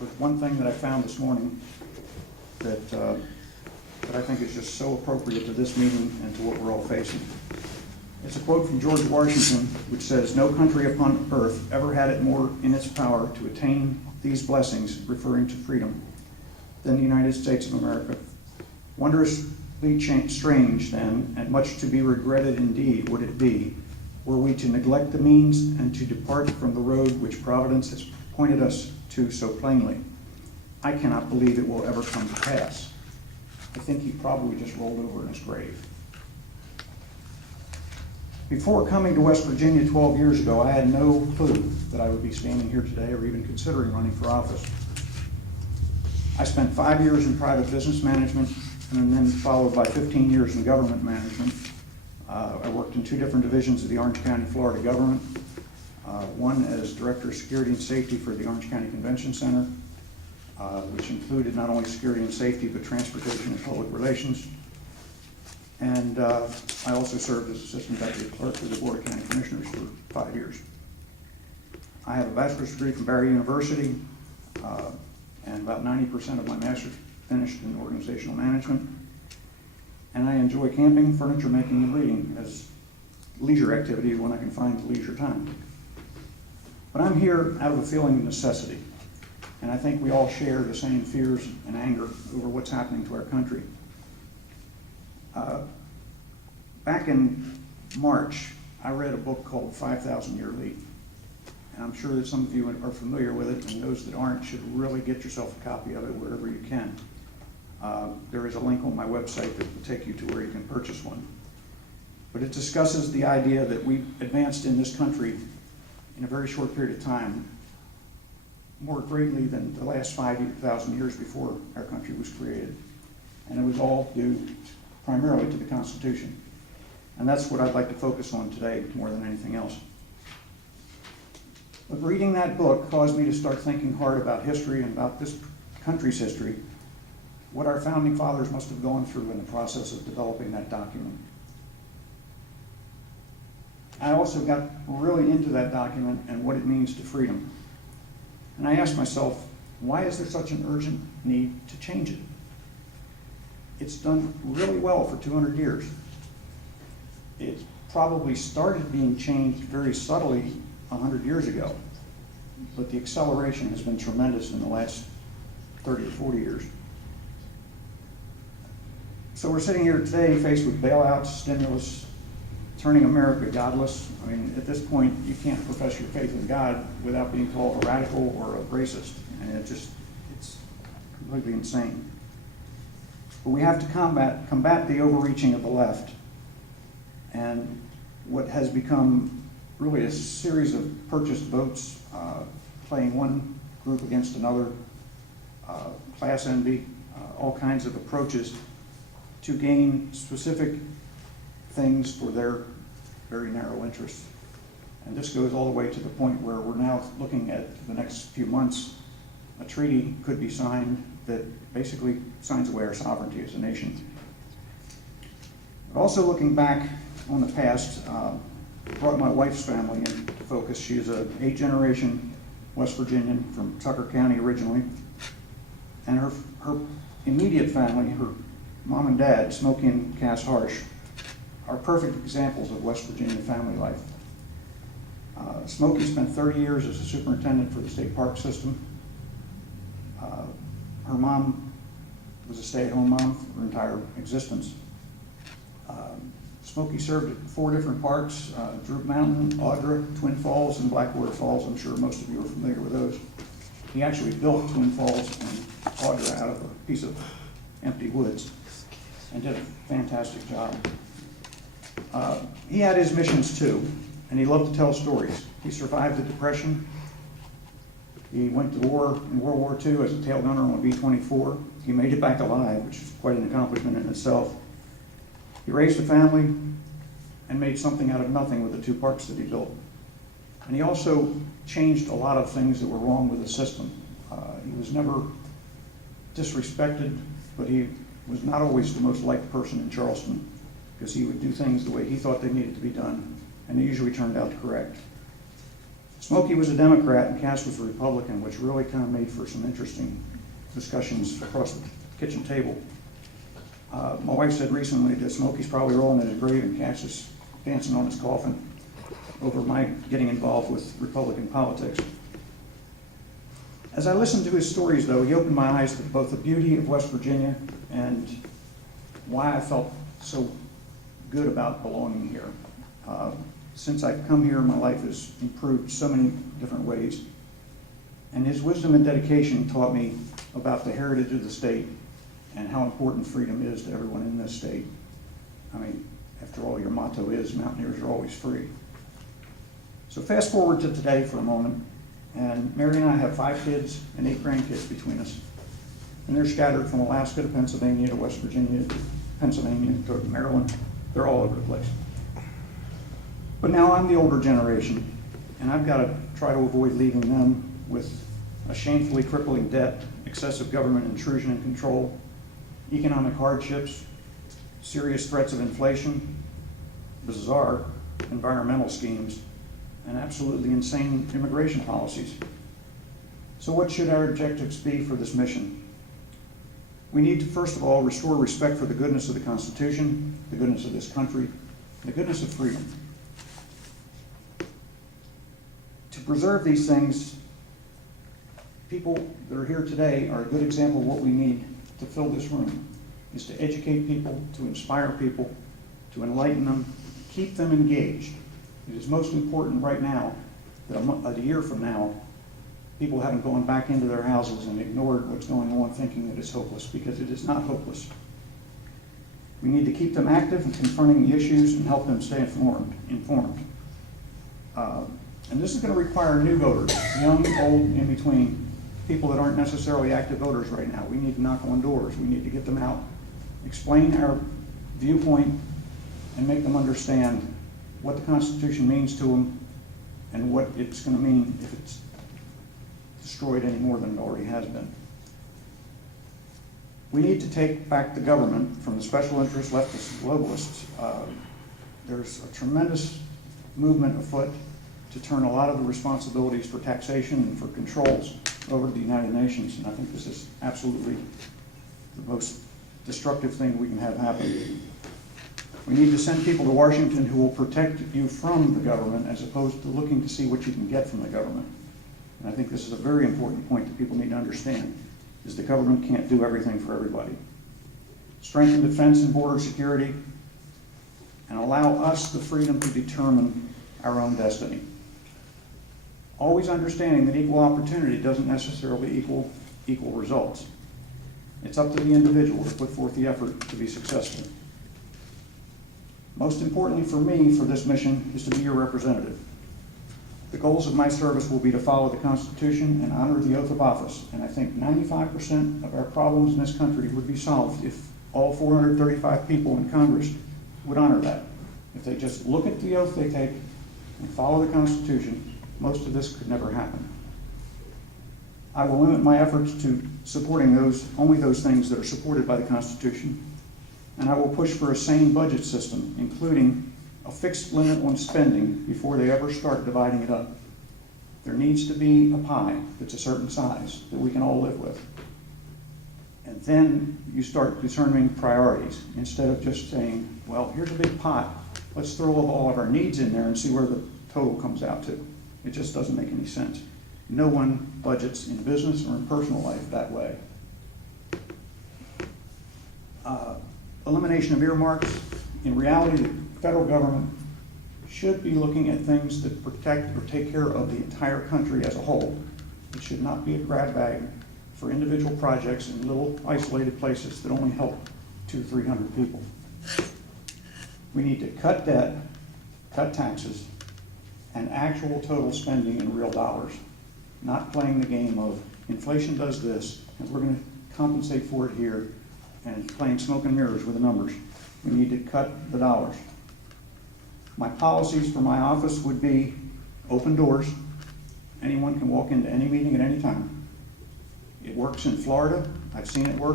with one thing that I found this morning that I think is just so appropriate to this meeting and to what we're all facing. It's a quote from George Washington, which says, "No country upon earth ever had it more in its power to attain these blessings," referring to freedom, "than the United States of America. Wondrously strange, then, and much to be regretted indeed would it be, were we to neglect the means and to depart from the road which Providence has pointed us to so plainly. I cannot believe it will ever come to pass." I think he probably just rolled over in his grave. Before coming to West Virginia 12 years ago, I had no clue that I would be standing here today or even considering running for office. I spent 5 years in private business management and then followed by 15 years in government management. I worked in 2 different divisions of the Orange County, Florida government. One as Director of Security and Safety for the Orange County Convention Center, which included not only security and safety, but transportation and public relations. And I also served as Assistant Deputy Clerk for the Board of County Commissioners for 5 years. I have a bachelor's degree from Barry University, and about 90% of my master's finished in organizational management. And I enjoy camping, furniture making, and reading as leisure activity when I can find leisure time. But I'm here out of a feeling of necessity, and I think we all share the same fears and anger over what's happening to our country. Back in March, I read a book called 5,000 Year Leap, and I'm sure that some of you are familiar with it, and those that aren't should really get yourself a copy of it wherever you can. There is a link on my website that will take you to where you can purchase one. But it discusses the idea that we've advanced in this country in a very short period of time, more greatly than the last 5,000 years before our country was created. And it was all due primarily to the Constitution. And that's what I'd like to focus on today more than anything else. But reading that book caused me to start thinking hard about history and about this country's history, what our founding fathers must have gone through in the process of developing that document. I also got really into that document and what it means to freedom. And I asked myself, why is there such an urgent need to change it? It's done really well for 200 years. It probably started being changed very subtly 100 years ago, but the acceleration has been tremendous in the last 30 or 40 years. So we're sitting here today faced with bailouts, stimulus, turning America godless. I mean, at this point, you can't profess your faith in God without being called a radical or a racist, and it's completely insane. But we have to combat the overreaching of the left and what has become really a series of purchased votes, playing one group against another, class envy, all kinds of approaches to gain specific things for their very narrow interests. And this goes all the way to the point where we're now looking at the next few months, a treaty could be signed that basically signs away our sovereignty as a nation. But also looking back on the past, brought my wife's family into focus. She is an 8th-generation West Virginian from Tucker County originally. And her immediate family, her mom and dad, Smokey and Cass Harsh, are perfect examples of West Virginia family life. Smokey spent 30 years as a superintendent for the state park system. Her mom was a stay-at-home mom for her entire existence. Smokey served at 4 different parks, Droop Mountain, Audra, Twin Falls, and Blackwater Falls. I'm sure most of you are familiar with those. He actually built Twin Falls and Audra out of a piece of empty woods and did a fantastic job. He had his missions too, and he loved to tell stories. He survived the Depression. He went to war in World War II as a tail gunner on a B-24. He made it back alive, which is quite an accomplishment in itself. He raised a family and made something out of nothing with the 2 parks that he built. And he also changed a lot of things that were wrong with the system. He was never disrespected, but he was not always the most liked person in Charleston because he would do things the way he thought they needed to be done, and they usually turned out correct. Smokey was a Democrat and Cass was a Republican, which really kind of made for some interesting discussions across the kitchen table. My wife said recently that Smokey's probably rolling in his grave and Cass is dancing on his coffin over my getting involved with Republican politics. As I listened to his stories, though, he opened my eyes to both the beauty of West Virginia and why I felt so good about belonging here. Since I've come here, my life has improved so many different ways. And his wisdom and dedication taught me about the heritage of the state and how important freedom is to everyone in this state. I mean, after all, your motto is Mountaineers are always free. So fast forward to today for a moment, and Mary and I have 5 kids and 8 grandkids between us. And they're scattered from Alaska to Pennsylvania to West Virginia to Pennsylvania to Maryland. They're all over the place. But now I'm the older generation, and I've got to try to avoid leaving them with a shamefully crippling debt, excessive government intrusion and control, economic hardships, serious threats of inflation, bizarre environmental schemes, and absolutely insane immigration policies. So what should our objectives be for this mission? We need to, first of all, restore respect for the goodness of the Constitution, the goodness of this country, the goodness of freedom. To preserve these things, people that are here today are a good example of what we need to fill this room, is to educate people, to inspire people, to enlighten them, keep them engaged. It is most important right now that a year from now, people haven't gone back into their houses and ignored what's going on thinking that it's hopeless, because it is not hopeless. We need to keep them active in confronting the issues and help them stay informed. And this is going to require new voters, young, old, in between, people that aren't necessarily active voters right now. We need to knock on doors. We need to get them out, explain our viewpoint, and make them understand what the Constitution means to them and what it's going to mean if it's destroyed any more than it already has been. We need to take back the government from the special interest leftists and globalists. There's a tremendous movement afoot to turn a lot of the responsibilities for taxation and for controls over to the United Nations, and I think this is absolutely the most destructive thing we can have happen. We need to send people to Washington who will protect you from the government as opposed to looking to see what you can get from the government. And I think this is a very important point that people need to understand, is the government can't do everything for everybody. Strengthen defense and border security, and allow us the freedom to determine our own destiny. Always understanding that equal opportunity doesn't necessarily equal equal results. It's up to the individual to put forth the effort to be successful. Most importantly for me, for this mission, is to be your representative. The goals of my service will be to follow the Constitution and honor the oath of office, and I think 95% of our problems in this country would be solved if all 435 people in Congress would honor that. If they just look at the oath they take and follow the Constitution, most of this could never happen. I will limit my efforts to supporting only those things that are supported by the Constitution, and I will push for a sane budget system, including a fixed limit on spending before they ever start dividing it up. There needs to be a pie that's a certain size that we can all live with. And then you start determining priorities instead of just saying, well, here's a big pot. Let's throw all of our needs in there and see where the total comes out to. It just doesn't make any sense. No one budgets in business or in personal life that way. Elimination of earmarks. In reality, the federal government should be looking at things that protect or take care of the entire country as a whole. It should not be a grab bag for individual projects in little isolated places that only help 200 or 300 people. We need to cut debt, cut taxes, and actual total spending in real dollars, not playing the game of inflation does this, and we're going to compensate for it here, and playing smoke and mirrors with the numbers. We need to cut the dollars. My policies for my office would be open doors. Anyone can walk into any meeting at any time. It works in Florida. I've seen it work.